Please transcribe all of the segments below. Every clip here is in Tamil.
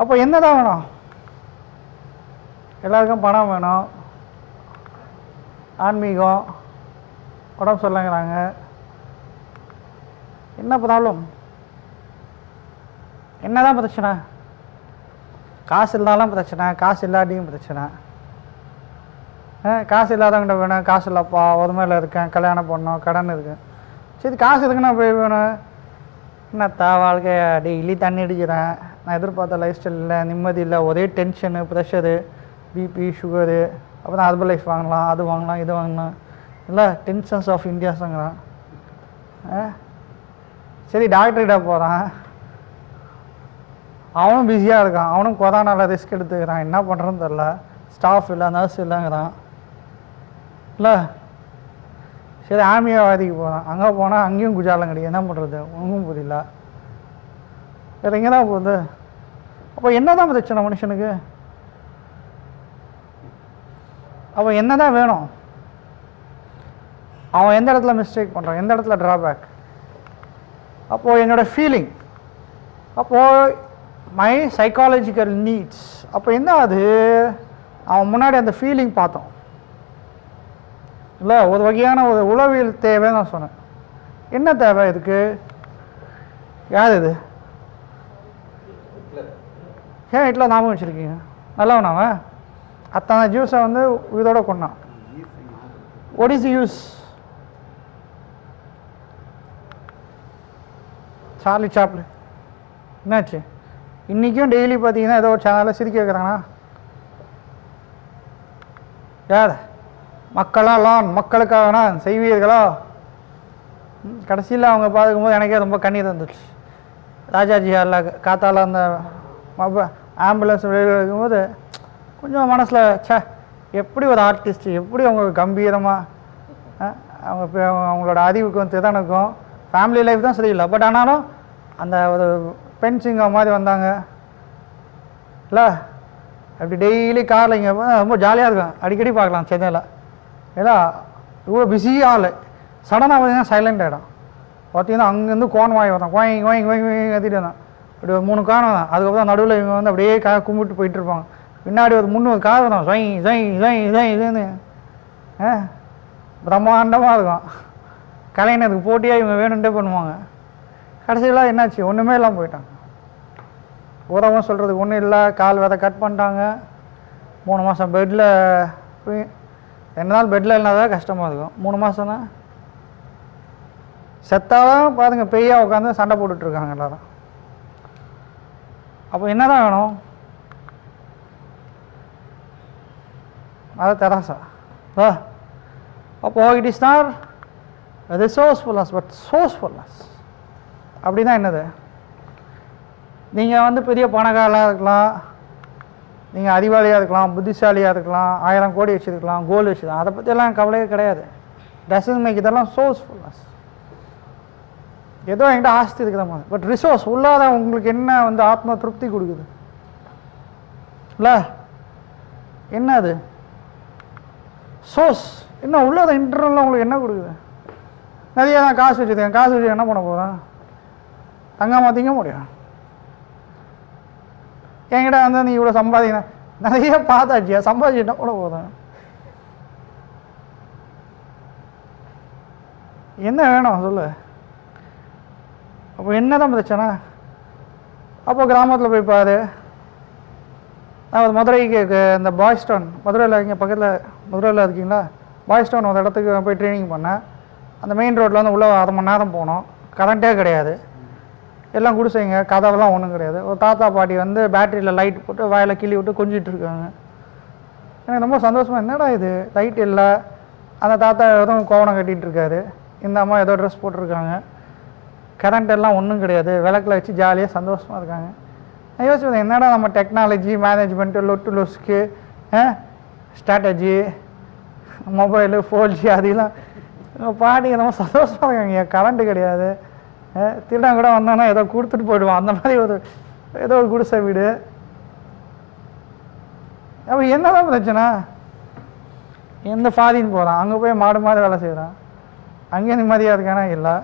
அப்போ என்ன தான் வேணும்? எல்லாருக்கும் பணம் வேணும், ஆன்மீகம், உடம்பு சொல்லுங்கிறாங்க. என்ன ப்ராப்ளம்? என்னதான் பிரச்சனை? காசு இருந்தாலும் பிரச்சனை, காசு இல்லாட்டியும் பிரச்சனை. காசு இல்லாதவங்கிட்ட வேணும், காசு இல்லைப்பா, ஒருமையில் இருக்கேன், கல்யாணம் பண்ணணும், கடன் இருக்கு. சரி, காசு இருக்குன்னா போய் வேணும். என்னத்தா வாழ்க்கைய டெய்லி தண்ணி அடிக்கிறேன், நான் எதிர்பார்த்த லைஃப் ஸ்டைல் இல்லை, நிம்மதி இல்லை, ஒரே டென்ஷனு, ப்ரெஷரு, பிபி, சுகரு. அப்புறம் ஹெர்பல் லைஃப் வாங்கலாம், அது வாங்கலாம், இது வாங்கலாம், இல்லை டென்ஷன்ஸ் ஆஃப் இந்தியாஸுங்கிறான். சரி, டாக்டர்கிட்ட போகிறான், அவனும் பிஸியாக இருக்கான், அவனும் கொரோனாவில் ரிஸ்க் எடுத்துக்கிறான், என்ன பண்ணுறதுன்னு தெரில, ஸ்டாஃப் இல்லை, நர்ஸ் இல்லைங்கிறான். இல்லை சரி, ஆமியாவாதிக்கு போகிறான், அங்கே போனால் அங்கேயும் குஜாலம் கிடையாது, என்ன பண்ணுறது ஒன்றும் புரியல. வேறு எங்கே தான் போகுது? அப்போ என்ன தான் பிரச்சனை மனுஷனுக்கு? அப்போ என்ன தான் வேணும்? அவன் எந்த இடத்துல மிஸ்டேக் பண்ணுறான், எந்த இடத்துல ட்ராபேக்? அப்போது என்னோடய ஃபீலிங், அப்போது மை சைக்காலஜிக்கல் நீட்ஸ். அப்போ என்ன அது? அவன் முன்னாடி அந்த ஃபீலிங் பார்த்தோம் இல்லை, ஒரு வகையான ஒரு உளவியல் தேவை நான் சொன்னேன். என்ன தேவை இதுக்கு? யார் இது? ஏன் ஹிட்லர் ஞாபகம் வச்சுருக்கீங்க? நல்லவன் அவன், அத்தனை ஜூஸை வந்து இதோட கொண்டான். What is the use? Charlie Chaplin என்னாச்சு? இன்றைக்கும் டெய்லி பார்த்தீங்கன்னா ஏதோ ஒரு சேனலில் சிரிக்க வைக்கிறானா? யார்? மக்களெல்லாம் மக்களுக்காக நான் செய்வீர்களா? கடைசியில் அவங்க பார்க்கும்போது எனக்கே ரொம்ப கண்ணீர் வந்துடுச்சு. ராஜாஜி ஹாலில் காத்தால் அந்த ஆம்புலன்ஸ் வெளியில் இருக்கும்போது கொஞ்சம் மனசில் எப்படி ஒரு ஆர்டிஸ்ட், எப்படி அவங்க கம்பீரமாக அவங்களோட அறிவுக்கும் திறனுக்கும், ஃபேமிலி லைஃப் தான் சரியில்லை, பட் ஆனாலும் அந்த ஒரு பெண் சிங்கம் மாதிரி வந்தாங்க இல்லை. அப்படி டெய்லி காரில் இங்கே ரொம்ப ஜாலியாக இருக்கும், அடிக்கடி பார்க்கலாம் சென்னையில். ஏன்னா இவ்வளோ பிஸியாக ஆள், சடனாக பார்த்தீங்கன்னா சைலண்ட் ஆகிடும். பார்த்தீங்கன்னா அங்கேருந்து கோன் வாங்கி வரோம், கோயிங் கோயிங் கோயிங் கத்திட்டு வந்தோம். இப்படி ஒரு 3 கார் தான், அதுக்கப்புறம் நடுவில் இவங்க வந்து அப்படியே கும்பிட்டு போயிட்டு இருப்பாங்க. பின்னாடி ஒரு 300 கார் வரும், ஜொய் ஜொய் ஜொய் ஜொய் இதுன்னு பிரம்மாண்டமாக இருக்கும். கலைஞருக்கு போட்டியாக இவங்க வேணுன்ட்டே பண்ணுவாங்க. கடைசியெல்லாம் என்னாச்சு? ஒன்றுமே இல்லாமல் போயிட்டாங்க. உறவும் சொல்கிறதுக்கு ஒன்றும் இல்லை, கால் விதை கட் பண்ணிட்டாங்க. 3 மாதம் பெட்டில், 2 நாள் பெட்டில் இல்லைனாதான் கஷ்டமாக இருக்கும். 3 மாதம்னா செத்தாதான் பாருங்கள், பெய்யாக உட்காந்து சண்டை போட்டுட்ருக்காங்க எல்லாரும். அப்போ என்ன தான் வேணும்? அதான் தெராசா. அப்போ இட் இஸ் நாட் ரிசோர்ஸ்ஃபுல்னஸ் பட் சோர்ஸ்ஃபுல்னஸ். அப்படின்னா என்னது? நீங்கள் வந்து பெரிய பணக்காரராக இருக்கலாம், நீங்கள் அறிவாளியாக இருக்கலாம், புத்திசாலியாக இருக்கலாம், 1000 கோடி வச்சுருக்கலாம், கோல் வச்சுருக்கலாம், அதை பற்றியெல்லாம் கவலையே கிடையாது. டசன்ட் மேக் இதெல்லாம் சோர்ஸ்ஃபுல்னஸ். ஏதோ என்கிட்ட ஆஸ்தி இருக்கிற மாதிரி, பட் ரிசோர்ஸ் உள்ளாத உங்களுக்கு என்ன வந்து ஆத்ம திருப்தி கொடுக்குது இல்லை? என்ன அது சோர்ஸ்? என்ன உள்ளாத இன்டர்னலாக உங்களுக்கு என்ன கொடுக்குது? நிறைய தான் காசு வச்சுருக்கேன், காசு வச்சு என்ன பண்ண போகிறேன்? தங்காமல் திங்க முடியும். என்கிட்ட வந்து நீ இவ்வளோ சம்பாதிக்கணும், நிறைய பார்த்தாச்சியா, சம்பாதிச்சு என்ன பண்ண போகிறேன்? என்ன வேணும் சொல்லு? அப்போ என்ன தான் பிரச்சனை? அப்போ கிராமத்தில் போய் பாரு. நான் ஒரு மதுரைக்கு இந்த பாய்ஸ் டவுன், மதுரையில் இங்கே பக்கத்தில் மதுரையில் இருக்கீங்களா? பாய்ஸ் டவுன் ஒரு இடத்துக்கு போய் ட்ரைனிங் பண்ணேன். அந்த மெயின் ரோட்டில் வந்து உள்ளே 1/2 மணி நேரம் போனோம். கரண்ட்டே கிடையாது, எல்லாம் குடிசைங்க, கதவெல்லாம் ஒன்றும் கிடையாது. ஒரு தாத்தா பாட்டி வந்து பேட்டரியில் லைட் போட்டு வாயில் கிள்ளி விட்டு கொஞ்சிட்டு இருக்காங்க. எனக்கு ரொம்ப சந்தோஷமாக, என்னடா இது லைட் இல்லை, அந்த தாத்தா எதுவும் கோவணம் கட்டிகிட்டு இருக்காரு, இந்த அம்மா ஏதோ ட்ரெஸ் போட்டிருக்காங்க, கரண்ட் எல்லாம் ஒன்றும் கிடையாது, விளக்கில் வச்சு ஜாலியாக சந்தோஷமாக இருக்காங்க. நான் யோசிச்சேன், என்னடா நம்ம டெக்னாலஜி மேனேஜ்மெண்ட்டு லொட்டு லொஸ்க்கு ஸ்ட்ராட்டஜி மொபைலு 4G அதெல்லாம் பாட்டிங்க ரொம்ப சந்தோஷமாக இருக்காங்க. கரண்ட்டு கிடையாது, திருடம் கூட வந்தோன்னா ஏதோ கொடுத்துட்டு போயிடுவான், அந்த மாதிரி ஒரு ஏதோ ஒரு குடிசை வீடு. அப்போ என்னதான் பிரச்சனை? எந்த ஃபாரின் போகிறான், அங்கே போய் மாடு மாதிரி வேலை செய்கிறான், அங்கேயும் நிம்மதியாக இருக்கானா? இல்லை.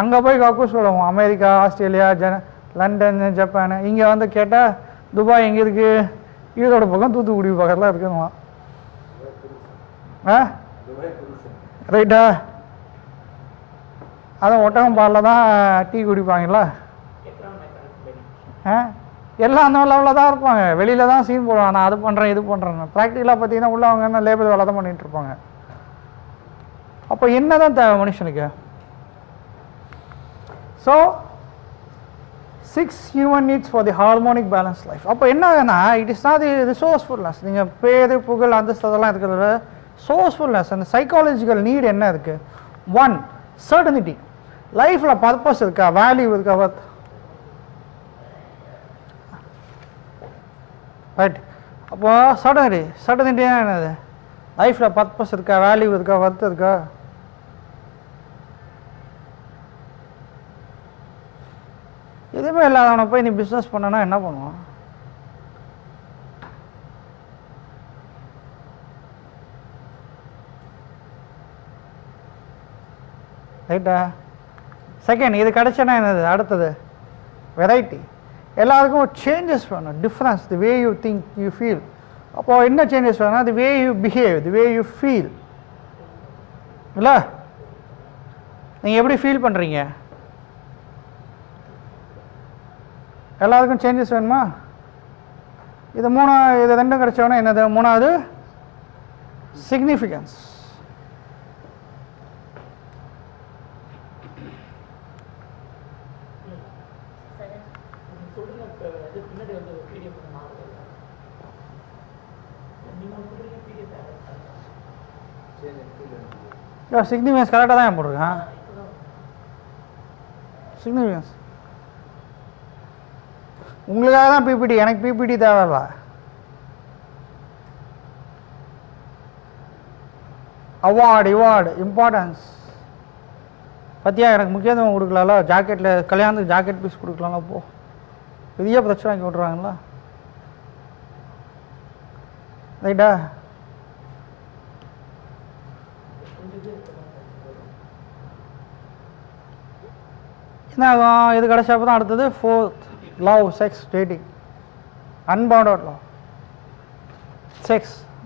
அங்கே போய் கக்கூஸ் விடுவோம், அமெரிக்கா, ஆஸ்திரேலியா, லண்டன், ஜப்பான். இங்கே வந்து கேட்டால் துபாய் எங்கே இருக்குது? ஈரோடு பக்கம், தூத்துக்குடி பக்கத்தில் இருக்குதுமா. ஆ ரைட்டா? அதான் ஒட்டகம் பாலில் தான் டீ குடிப்பாங்களா? எல்லாம் அந்த லெவலில் தான் இருப்பாங்க. வெளியில் தான் சீன் போடுவாங்க, நான் அது பண்ணுறேன் இது பண்ணுறேன்னு. ப்ராக்டிக்கலாக பார்த்தீங்கன்னா உள்ள அவங்க என்ன லேபிள் வேலை தான் பண்ணிகிட்டு இருப்பாங்க. அப்போ என்ன தான் தேவை மனுஷனுக்கு? So 6 human needs for the harmonic balanced life. அப்போ என்ன ஆகுனா, இட் இஸ் நாட் தி ரிசோர்ஸ்ஃபுல்னஸ். நீங்கள் பேரு புகழ் அந்தஸ்து அதெல்லாம் இருக்கிறத சோர்ஸ்ஃபுல்னஸ், அந்த சைக்காலஜிக்கல் நீட் என்ன இருக்குது? 1 சர்டனிட்டி. லைஃப்பில் பர்பஸ் இருக்கா, வேல்யூ இருக்கா? ரைட். அப்போ சர்டனிட்டினா என்னது? லைஃப்பில் பர்பஸ் இருக்கா, வேல்யூ இருக்கா, ஒர்த் இருக்கா? எதுவுமே இல்லாதவனை போய் நீ பிஸ்னஸ் பண்ணனா என்ன பண்ணுவான்? ரைட்டா? செகண்ட், இது கிடைச்சனா என்னது? அடுத்தது வெரைட்டி. எல்லாருக்கும் ஒரு சேஞ்சஸ் வேணும், difference, the way you think you feel. அப்போது என்ன சேஞ்சஸ் வேணும்? The way you behave, the way you feel. இல்லை, நீங்கள் எப்படி ஃபீல் பண்ணுறீங்க? எல்லாருக்கும் சேஞ்சஸ் வேணுமா? இது இது ரெண்டும் கிடைச்சோன்னா என்னது? மூணாவது சிக்னிஃபிகன்ஸ். சிக்னிஃபிகன்ஸ் கரெக்டாக தான் போட்டிருக்கேன். சிக்னிஃபிகன்ஸ் உங்களுக்காக தான் பிபிடி, எனக்கு பிபிடி தேவையில்ல. அவார்டு இம்பார்ட்டன்ஸ் பற்றியா எனக்கு முக்கியத்துவம் கொடுக்கலாம்ல. ஜாக்கெட்டில் கல்யாணத்துக்கு ஜாக்கெட் பீஸ் கொடுக்கலாம்ல. போ, பெரிய பிரச்சனை ஆக்கி விட்றாங்களா? ரைட்டா? என்ன ஆகும்? இது கிடைச்சப்போ தான் அடுத்தது 4th love, sex, dating, unbounded love, sex,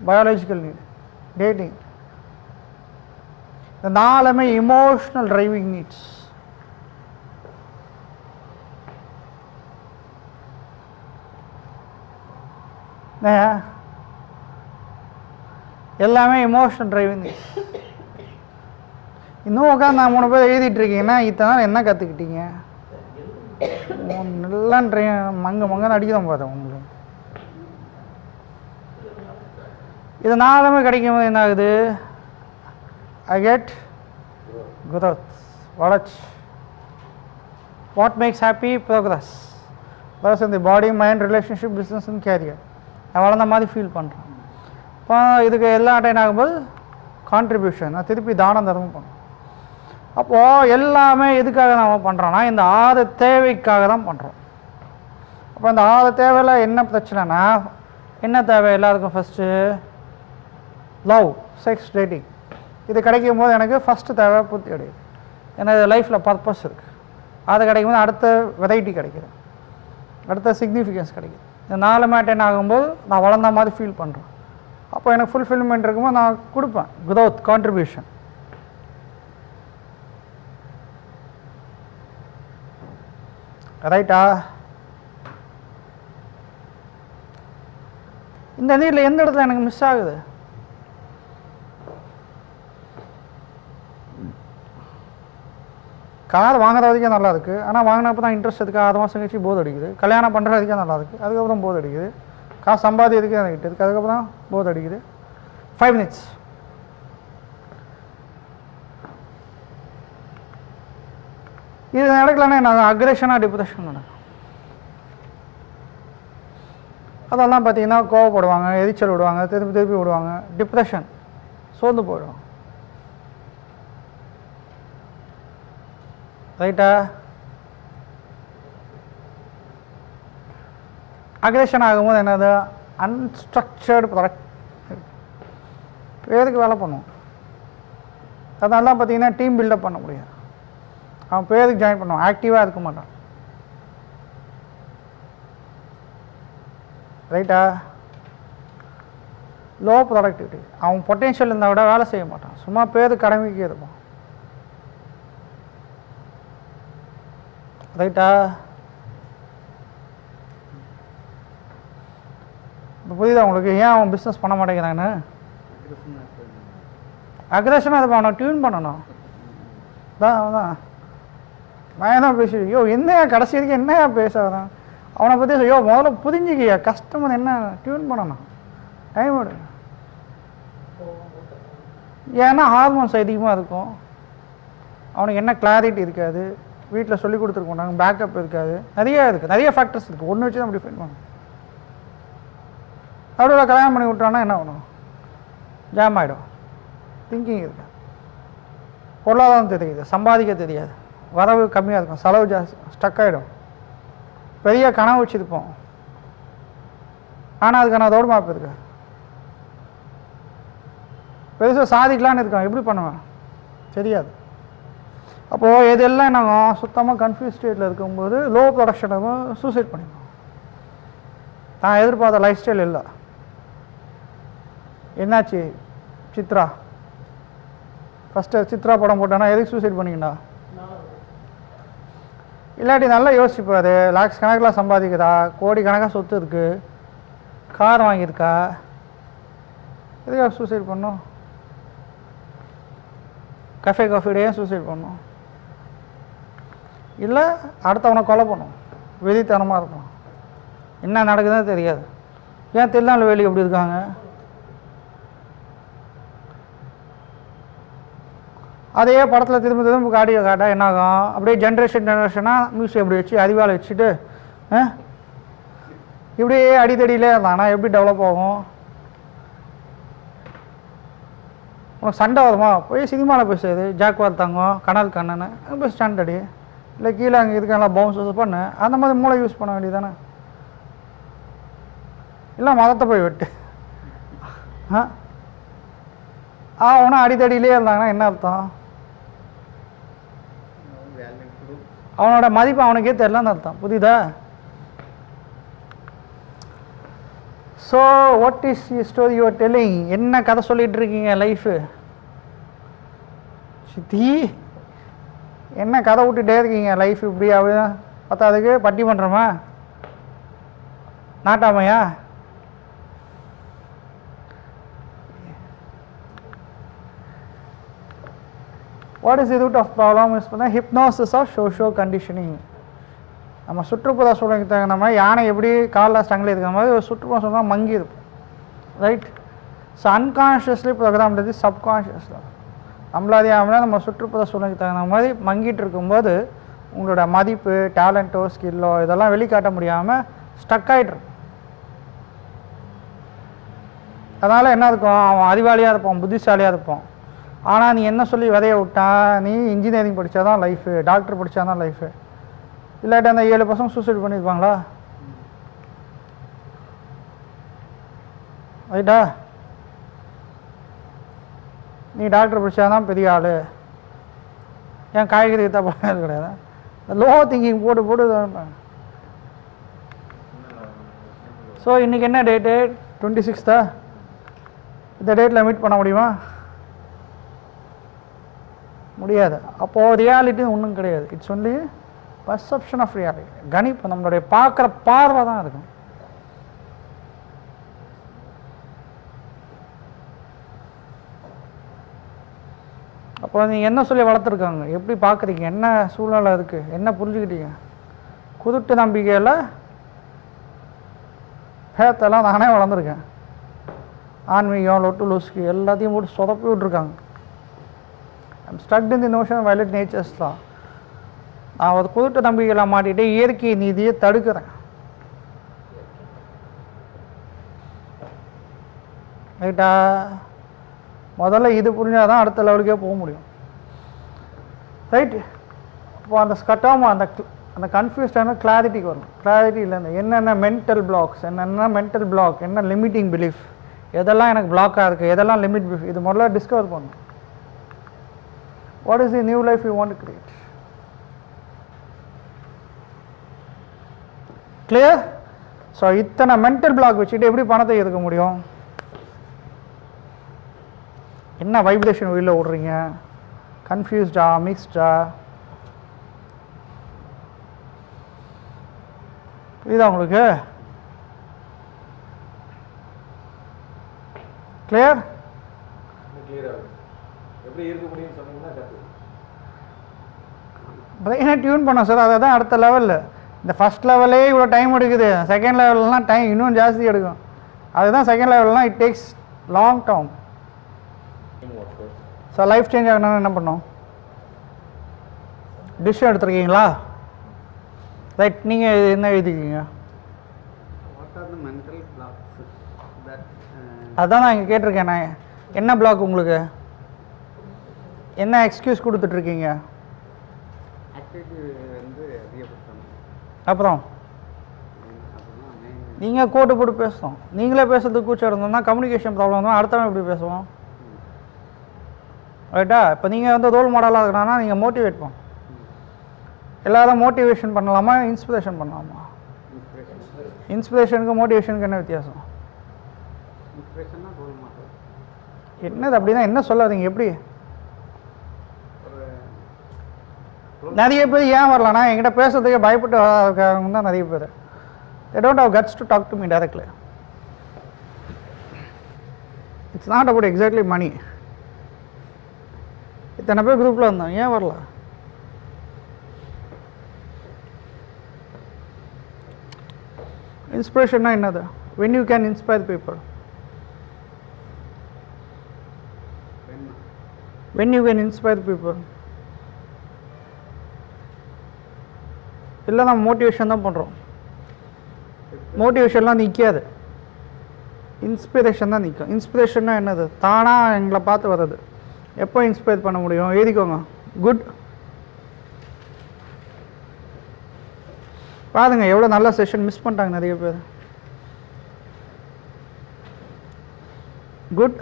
biological need, dating. இந்த நாலுமே emotional driving needs. எல்லாமே emotional driving needs. இன்னும் உட்காந்து நான் 3 பேர் எழுதிட்டு இருக்கீங்கன்னா இத்தனை நாள் என்ன கற்றுக்கிட்டீங்க? எல்லாம் மங்கன்னு அடிக்கதான் பார்த்தேன் உங்களுக்கு. இது நாலுமே கிடைக்கும் போது என்ன ஆகுது? I get growth, வளர்ச்சி. What makes happy? Progress. Progress in the body, mind, relationship, business and career. நான் வளர்ந்த மாதிரி ஃபீல் பண்ணுறேன். இப்போ இதுக்கு எல்லா அட்டைன் ஆகும்போது கான்ட்ரிபியூஷன், நான் திருப்பி தானம் தர்மம் பண்ணுறேன். அப்போது எல்லாமே எதுக்காக நம்ம பண்ணுறோன்னா இந்த 6 தேவைக்காக தான் பண்ணுறோம். அப்போ இந்த 6 தேவையில் என்ன பிரச்சனைனா, என்ன தேவை எல்லாருக்கும்? First love, sex, dating. இது கிடைக்கும் போது எனக்கு ஃபஸ்ட்டு தேவை பூர்த்தி கிடைக்குது. ஏன்னா இது லைஃப்பில் பர்பஸ் இருக்குது. அது கிடைக்கும் போது அடுத்த வெரைட்டி கிடைக்குது, அடுத்த சிக்னிஃபிகன்ஸ் கிடைக்குது. இந்த 4 மேட்டர்ன் ஆகும்போது நான் வளர்ந்த மாதிரி ஃபீல் பண்ணுறேன். அப்போ எனக்கு ஃபுல்ஃபில்மெண்ட் இருக்கும்போது நான் கொடுப்பேன் growth, கான்ட்ரிபியூஷன். ரைட்டா? இந்த நீரில் எந்த இடத்துல எனக்கு மிஸ் ஆகுது? கார் வாங்குற வரைக்கும் நல்லா இருக்குது, ஆனால் வாங்கினப்போ தான் இன்ட்ரெஸ்ட் இருக்குது. 6 மாதம் கழிச்சு போது அடிக்குது. கல்யாணம் பண்ணுற வரைக்கும் நல்லா இருக்குது, அதுக்கப்புறம் போது அடிக்குது. காசு சம்பாதிக்கிறதுக்கு எனக்கு இருக்குது, அதுக்கப்புறம் போது அடிக்குது. 5 minutes. இது நடக்கலன்னா நான் அக்ரெஷனாக டிப்ரெஷன் நடக்கும். அதெல்லாம் பார்த்தீங்கன்னா கோவப்படுவாங்க, எரிச்சல் விடுவாங்க, திருப்பி விடுவாங்க. டிப்ரெஷன், சோர்ந்து போயிடுவாங்க. ரைட்டா? அக்ரெஷன் ஆகும்போது என்னது? அன்ஸ்ட்ரக்சர்டு ப்ராடக்ட், பேருக்கு வேலை பண்ணுவோம். அதனால பார்த்தீங்கன்னா டீம் பில்டப் பண்ண முடியாது. அவன் பேருக்கு ஜாயின் பண்ணுவான், ஆக்டிவாக இருக்க மாட்டான். ரைட்டா? Low productivity. அவன் பொட்டென்ஷியல் இருந்தால் விட வேலை செய்ய மாட்டான், சும்மா பேர் கடமைக்கு இருப்பான். ரைட்டா? இப்போ புரியுதா உங்களுக்கு ஏன் அவன் பிஸ்னஸ் பண்ண மாட்டேங்கிறான்னு? அக்ரஷனாக அதை அவனை டியூன் பண்ணணும். தான் அவன் நான் தான் பேசி ஐயோ என்னையா கடைசி வரைக்கும் என்னையா பேசாதான் அவனை பற்றி ஐயோ முதல்ல புரிஞ்சுக்கியா, கஸ்டமர் என்ன டியூன் பண்ணணும், டைம் எடு. ஏன்னா ஹார்மோன்ஸ் அதிகமாக இருக்கும், அவனுக்கு என்ன கிளாரிட்டி இருக்காது, வீட்டில் சொல்லி கொடுத்துருக்க மாட்டாங்க, பேக்கப் இருக்காது, நிறைய இருக்குது, நிறைய ஃபேக்டர்ஸ் இருக்குது. ஒன்று வச்சு தான் அப்படி ஃபைன் பண்ணும். அப்படியே கல்யாணம் பண்ணி விட்டான்னா என்ன பண்ணும்? ஜாம் ஆகிடும். திங்கிங் இருக்கு, பொருளாதாரம் தெரியுது, சம்பாதிக்க தெரியாது, வரவு கம்மியாக இருக்கும், செலவு ஜாஸ்தி, ஸ்டக் ஆகிடும். பெரிய கனவு வச்சுருப்போம், ஆனால் அதுக்கான ரோடு மேப் இருக்கு. பெருசாக சாதிக்கலான்னு இருக்கான், எப்படி பண்ணுவேன் தெரியாது. அப்போது இதெல்லாம் என்னாகும், சுத்தமாக கன்ஃபியூஸ் ஸ்டேட்டில் இருக்கும்போது லோ ப்ரொடக்ஷனும் சூசைட் பண்ணிடுவோம். நான் எதிர்பார்த்த லைஃப் ஸ்டைல் இல்லை. என்னாச்சு? சித்ரா ஃபஸ்ட்டு சித்ரா படம் போட்டானா எதுக்கு சூசைட் பண்ணிக்கண்டா? இல்லாட்டி நல்லா யோசிப்பார், லாக்ஸ் கணக்கில் சம்பாதிக்கிறா, கோடி கணக்காக சொத்து இருக்குது, கார் வாங்கியிருக்கா, எதுக்காக சூசைட் பண்ணும்? காஃபிடே சூசைட் பண்ணும், இல்லை அடுத்தவனை கொலை பண்ணும், வெறித்தனமாக இருக்கும், என்ன நடக்குதுன்னு தெரியாது. ஏன் திருநெல்வேலி எப்படி இருக்காங்க? அதே படத்தில் திரும்ப திரும்ப காட்டா என்னாகும், அப்படியே ஜென்ரேஷனாக மியூசிக் அப்படி வச்சு அறிவால் வச்சுட்டு இப்படியே அடித்தடியிலே இருந்தானா எப்படி டெவலப் ஆகும்? உனக்கு சண்டை வருமா? போய் சினிமாவில் பேசுறது, ஜாக்வார் தங்கம், கனல் கண்ணனு போய் ஸ்டாண்ட் அடி, இல்லை கீழே அங்கே இருக்காங்களா பவுன்ஸ் பண்ணு, அந்த மாதிரி மூளை யூஸ் பண்ண வேண்டியதானே. இல்லை மதத்தை போய் வெட்டு. அவனா அடித்தடியிலே இருந்தாங்கன்னா என்ன அர்த்தம்? அவனோட மதிப்பு அவனுக்கே தெரியலன்னு அர்த்தம். புரியுதா? So what is story you are telling? என்ன கதை சொல்லிட்டு இருக்கீங்க லைஃபு? சித்தி என்ன கதை விட்டுட்டே இருக்கீங்க லைஃப் இப்படி? அப்படிதான் பத்தாதுக்கு பட்டி பண்ணுறோமா, நாட்டாமையா? What is the root of problem is பண்ணால் ஹிப்னாசிஸ் ஆஃப் ஷோ கண்டிஷனிங். நம்ம சுற்றுப்புற சூழலுக்கு தகுந்த மாதிரி யானை எப்படி காலில் ஸ்டங்கில் இருக்கிற மாதிரி ஒரு சுற்றுப்புற சூழல் மங்கி இருக்கும், ரைட்? ஸோ அன்கான்ஷியஸ்லி ப்ரோக்ராம் இது சப்கான்ஷியஸில் நம்மளாதையாமல் நம்ம சுற்றுப்புற சூழலுக்கு தகுந்த மாதிரி மங்கிட்டு இருக்கும்போது உங்களோட மதிப்பு, டேலண்ட்டோ, ஸ்கில்லோ இதெல்லாம் வெளிக்காட்ட முடியாமல் ஸ்டக் ஆகிட்ருக்கும். அதனால் என்ன இருக்கும், அவன் அறிவாளியாக இருப்பான், புத்திசாலியாக இருப்பான். ஆனால் நீ என்ன சொல்லி விதைய விட்டா, நீ இன்ஜினியரிங் படித்தா தான் லைஃபு, டாக்டர் படித்தா தான் லைஃபு, இல்லாட்டி அந்த 7 பசங்க சூசைட் பண்ணியிருப்பாங்களா? ரைட்டா? நீ டாக்டர் படித்தா தான் பெரிய ஆள், ஏன் காய்கறி தப்பாக கிடையாது. லோ திங்கிங் போட்டு போட்டு. ஸோ இன்றைக்கி என்ன டேட்டு? 26. இந்த டேட்டில் மீட் பண்ண முடியுமா? முடியாது. அப்போது ரியாலிட்டி ஒன்றும் கிடையாது. It's only perception of reality. கணிப்பு, நம்மளுடைய பார்க்குற பார்வை தான் இருக்கும். அப்போ நீங்கள் என்ன சொல்லி வளர்த்துருக்காங்க, எப்படி பார்க்குறீங்க, என்ன சூழ்நிலை இருக்குது, என்ன புரிஞ்சுக்கிட்டீங்க? குருட்டு நம்பிக்கையில் பேத்தெல்லாம் நானே வளர்ந்துருக்கேன். ஆன்மீகம், லொட்டு லொஸ்கி எல்லாத்தையும் போட்டு சொதப்பி விட்ருக்காங்க. I'm stucked in the notion of violet natures தான். நான் ஒரு குருட்டு நம்பிக்கையில் மாட்டிகிட்டு இயற்கை நீதியை தடுக்கிறேன். ரைட்டா? முதல்ல இது புரிஞ்சால் தான் அடுத்த லெவலுக்கே போக முடியும். ரைட்டு? இப்போ அந்த ஸ்கட்டாமல் அந்த கன்ஃபியூஸ்டான கிளாரிட்டிக்கு வரும். கிளாரிட்டி இல்லைன்னு என்னென்ன மென்டல் பிளாக்ஸ், என்னென்ன மென்டல் பிளாக், என்ன லிமிட்டிங் பிலீஃப், எதெல்லாம் எனக்கு பிளாக்காக இருக்குது, எதெல்லாம் லிமிட் பிலீஃப், இது முதல்ல டிஸ்கவர் பண்ணணும். What is the new life you want to create? Clear? So இத்தனை மென்டல் பிளாக் வச்சுட்டு எப்படி பணத்தை எடுக்க முடியும்? என்ன வைப்ரேஷன் வெளியில் விடுறீங்க? கன்ஃபியூஸ்டா, மிக்ஸ்டா? புரியுதா உங்களுக்கு? கிளியர்? பிரெயினை டியூன் பண்ணோம் சார், அதை தான் அடுத்த லெவலில். இந்த ஃபஸ்ட் லெவலே இவ்வளோ டைம் எடுக்குது, செகண்ட் லெவல்லாம் டைம் இன்னும் ஜாஸ்தி எடுக்கும். அதுதான் செகண்ட் லெவல்லாம் it takes long term. So life change ஆகணும்னு என்ன பண்ணோம்? டிஷ் எடுத்துருக்கீங்களா? ரைட், நீங்கள் என்ன எழுதிக்கிங்க? அதுதான் நான் இங்கே கேட்டிருக்கேன். நான் என்ன பிளாக் உங்களுக்கு? என்ன எக்ஸ்கியூஸ் கொடுத்துட்ருக்கீங்க? அப்புறம் நீங்கள் கோட்டு போட்டு பேசுகிறோம், நீங்களே பேசுறதுக்கு கூச்சம் இருந்தோம்னா கம்யூனிகேஷன் ப்ராப்ளம் வந்தோம், அடுத்தவன் எப்படி பேசுவோம்? ரைட்டா? இப்போ நீங்கள் வந்து ரோல் மாடலாக இருக்கணும்னா நீங்கள் மோட்டிவேட் பண்ணும். எல்லாரும் மோட்டிவேஷன் பண்ணலாமா, இன்ஸ்பிரேஷன் பண்ணலாமா? இன்ஸ்பிரேஷனுக்கு மோட்டிவேஷனுக்கு என்ன வித்தியாசம்? என்னது அப்படின்னா என்ன சொல்லாதீங்க? எப்படி நிறைய பேர் ஏன் வரலாம்னா என்கிட்ட பேசுறதுக்கே பயப்பட்டு இருக்காங்க தான் நிறைய பேர். they don't have guts to talk to me directly. It's not about exactly money. இத்தனை பேர் குரூப்பில் இருந்தோம், ஏன் வரல? இன்ஸ்பிரேஷன்னா என்னது? when you can inspire people. when you can inspire people. இல்லை நம்ம மோட்டிவேஷன் தான் பண்ணுறோம். மோட்டிவேஷன்லாம் நிற்காது, இன்ஸ்பிரேஷன் தான் நிற்கும். இன்ஸ்பிரேஷன்னா என்னது? தானாக எங்களை பார்த்து வர்றது. எப்போ இன்ஸ்பயர் பண்ண முடியும்? எழுதிக்கோங்க. குட். பாருங்க எவ்வளோ நல்ல செஷன் மிஸ் பண்ணிட்டாங்க நிறைய பேர். Good,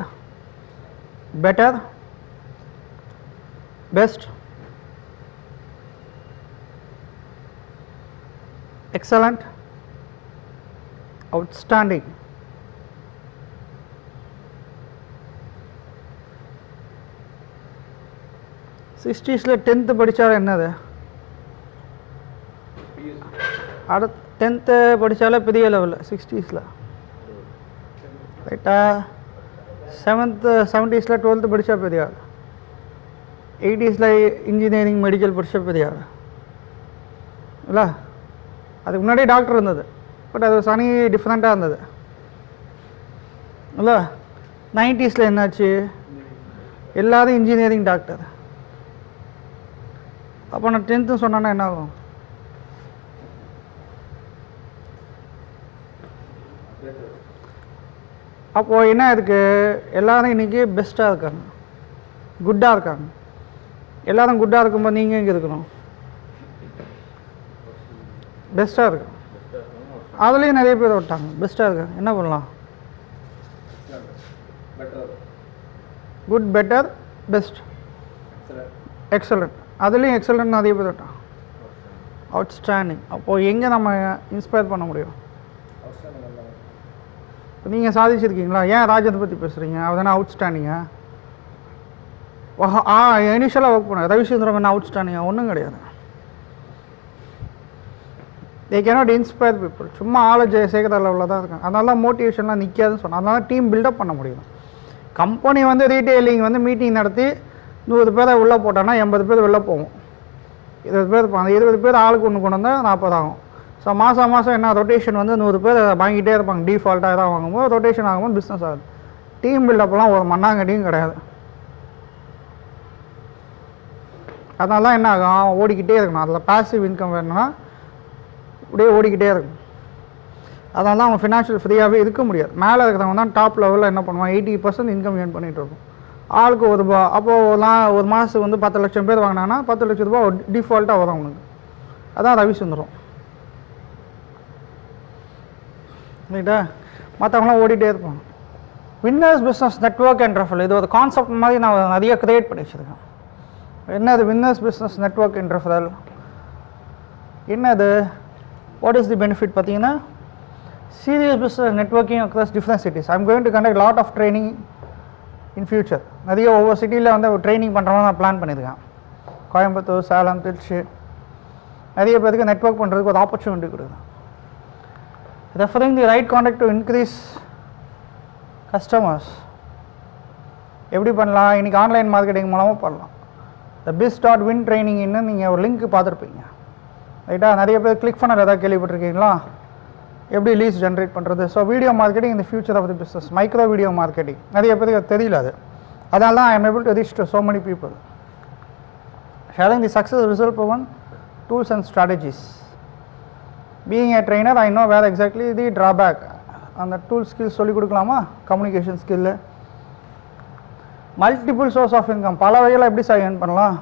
better, best, excellent, outstanding. சிக்ஸ்டீஸில் 10th படித்தாலும் என்னது? அடுத்த 10th படித்தாலே பெரிய லெவலில் 60ஸில். ரைட்டா? 70ஸில் 12th படித்தா பெரிய ஆள். 80ஸில் இன்ஜினியரிங் மெடிக்கல் படித்தா பெரிய ஆள் இல்லை? அதுக்கு முன்னாடி டாக்டர் இருந்தது, பட் அது சனி டிஃப்ரெண்ட்டாக இருந்தது இல்லை? 90ஸில் என்னாச்சு? எல்லோரும் இன்ஜினியரிங் டாக்டர். அப்போ நான் 10th சொன்னேன்னா என்ன ஆகும்? அப்போது என்ன இருக்குது? எல்லோரும் இன்றைக்கி பெஸ்ட்டாக இருக்காங்க, குட்டாக இருக்காங்க. எல்லோரும் குட்டாக இருக்கும்போது நீங்கள் எங்கே இருக்கணும்? பெஸ்ட்டாக இருக்கு. அதுலேயும் நிறைய பேர் விட்டாங்க பெஸ்ட்டாக இருக்காங்க. என்ன பண்ணலாம்? Good, better, best, excellent. அதுலேயும் எக்ஸலண்ட் நிறைய பேர் விட்டாங்க. அவுட்ஸ்டாண்டிங். அப்போது எங்கே நம்ம இன்ஸ்பயர் பண்ண முடியும்? நீங்கள் சாதிச்சிருக்கீங்களா? ஏன் ராஜத்தை பற்றி பேசுகிறீங்க? அதுதானே அவுட்ஸ்டாண்டிங்கா? இனிஷியலாக ஒர்க் பண்ண ரவிச்சந்திரம் என்ன அவுட்ஸ்டாண்டிங்கா? ஒன்றும் கிடையாது. they cannot inspire people. சும்மா ஆளை சேர்க்குற லெவலில் தான் இருக்காங்க. அதனால தான் மோட்டிவேஷன்லாம் நிற்காதுன்னு சொன்னேன். அதனால டீம் பில்டப் பண்ண முடியும். கம்பெனி வந்து ரீட்டெயிலிங் வந்து மீட்டிங் நடத்தி 100 பேரை உள்ளே போட்டோன்னா 80 பேர் வெளில போவோம். 20 பேர் இருப்பாங்க. 20 பேர் ஆளுக்கு ஒன்று கொண்டு வந்தால் 40 ஆகும். ஸோ மாதம் என்ன ரொட்டேஷன் வந்து 100 பேர் வாங்கிட்டே இருப்பாங்க. டிஃபால்ட்டாக தான் வாங்கும்போது ரொட்டேஷன் ஆகும்போது பிஸ்னஸ் ஆகுது. டீம் பில்டப்லாம் ஒரு மண்ணாங்கட்டியும் கிடையாது. அதனால தான் என்ன ஆகும்? ஓடிக்கிட்டே இருக்கணும். அதில் பாசிவ் இன்கம் வேணும்னா அப்படியே ஓடிக்கிட்டே இருக்கும். அதனால தான் அவங்க ஃபினான்ஷியல் ஃப்ரீயாகவே இருக்க முடியாது. மேலே இருக்கிறவங்க தான் டாப் லெவலில் என்ன பண்ணுவாங்க? 80% இன்கம் ஏர்ன் பண்ணிகிட்டு இருக்கும். ஆளுக்கு ₹1. அப்போது ஒரு மாதத்துக்கு வந்து 10 லட்சம் பேர் வாங்கினாங்கன்னா 10 லட்ச ரூபா டிஃபால்ட்டாக வரும் அவங்களுக்கு. அதான் ரவிச்சந்திரம். ரைட்டா? மற்றவங்களாம் ஓடிட்டே இருப்பாங்க. Winners business network and referral, இது ஒரு கான்செப்ட் மாதிரி நான் நிறைய கிரியேட் பண்ணி வச்சுருக்கேன். என்னது winners business network and referral? என்னது? What is the benefit? பார்த்தீங்கன்னா serious business networking across different cities. I'm going to conduct a lot of training in future. நிறைய ஒவ்வொரு சிட்டியில் வந்து ட்ரைனிங் பண்ணுற மாதிரி நான் பிளான் பண்ணியிருக்கேன். கோயம்புத்தூர், சேலம், திருச்சி நிறைய பேருக்கு நெட்வொர்க் பண்ணுறதுக்கு ஒரு ஆப்பர்ச்சுனிட்டி கொடுக்குறேன். Referring the right contact to increase customers எப்படி பண்ணலாம்? இன்றைக்கி ஆன்லைன் மார்க்கெட்டிங் மூலமாக பண்ணலாம். இந்த biz.win ட்ரைனிங்னு நீங்கள் ஒரு லிங்க் பார்த்துருப்பீங்க ரைட்டா? நிறைய பேர் கிளிக் பண்ணல ஏதாவது கேள்விப்பட்டிருக்கீங்களா? எப்படி லீஸ் ஜென்ரேட் பண்ணுறது? ஸோ வீடியோ மார்க்கெட்டிங் இந்த future of the business. Micro video marketing நிறைய பேருக்கு அது தெரியல. அது அதனால தான் I am able to reach to so many people. Sharing the success result proven tools and strategies. Being a trainer, I know where exactly the drawback. அந்த டூல் ஸ்கில்ஸ் சொல்லிக் கொடுக்கலாமா? Communication skill, multiple source of income, பல வகையில் எப்படி சார் ஏர்ன் பண்ணலாம்?